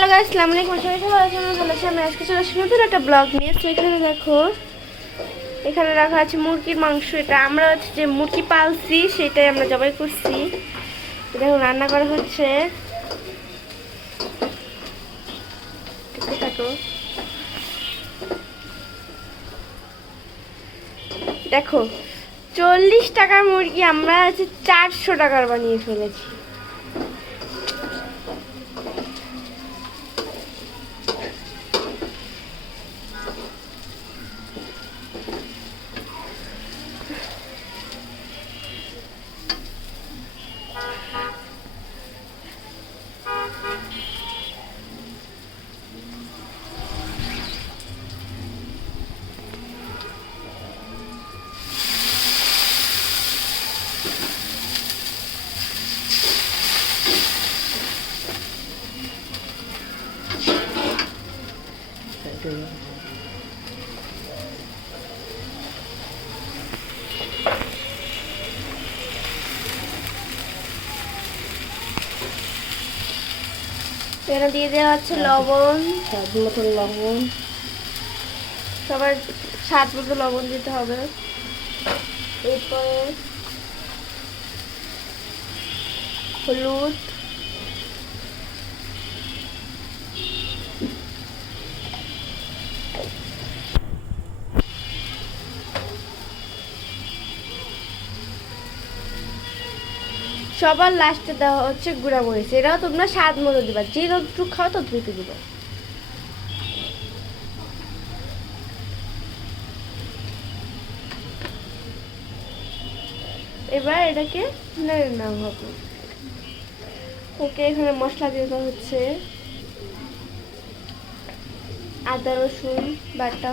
Hello guys, আসসালামু আলাইকুম। সবাই ভালো আছেন? ভালো আছি। আমি আজকে চলে আসছি নতুন একটা ব্লগ নিয়ে। তো এখানে দেখো, এখানে রাখা আছে মুরগির মাংস। এটা আমরা হচ্ছে যে মুরগি পালছি, সেটাই আমরা জবাই করছি। দেখো রান্না করা হচ্ছে, দেখতে থাকো। দেখো 40 টাকার মুরগি আমরা হচ্ছে 400 টাকার বানিয়ে ফেলেছি। এখানে দিয়ে দেওয়া হচ্ছে লবণ, স্বাদ মতো লবণ। সবার স্বাদ মতো লবণ দিতে হবে। এরপরে হলুদ, সবার লাস্টে দেওয়া হচ্ছে গুঁড়া মরিচ। এটাও তোমরা স্বাদ মতো দিবা, যে যতটুকু খাও ততটুকু দিবা। এবার এটাকে নেড়ে নেওয়া হবে। ওকে, এখানে মশলা দিয়ে দেওয়া হচ্ছে আদা রসুন বাটা,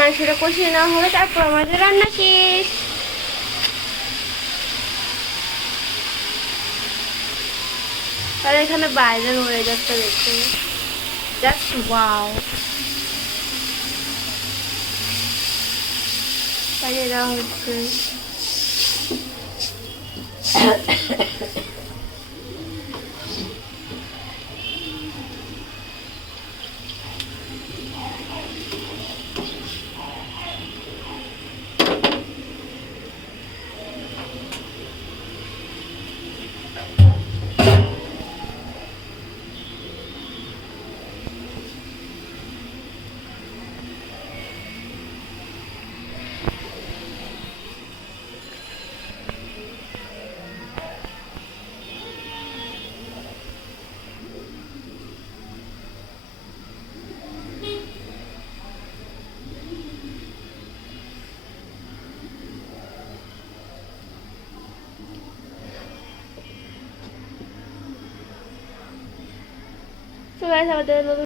মাংসটা কষিয়ে নেওয়া হবে। তারপর আমাদের রান্না শেষ। আর এখানে বাইরের ওয়েদারটা দেখতে জাস্ট ওয়াও। বাইরে দেওয়া হচ্ছে। So guys, আমাদের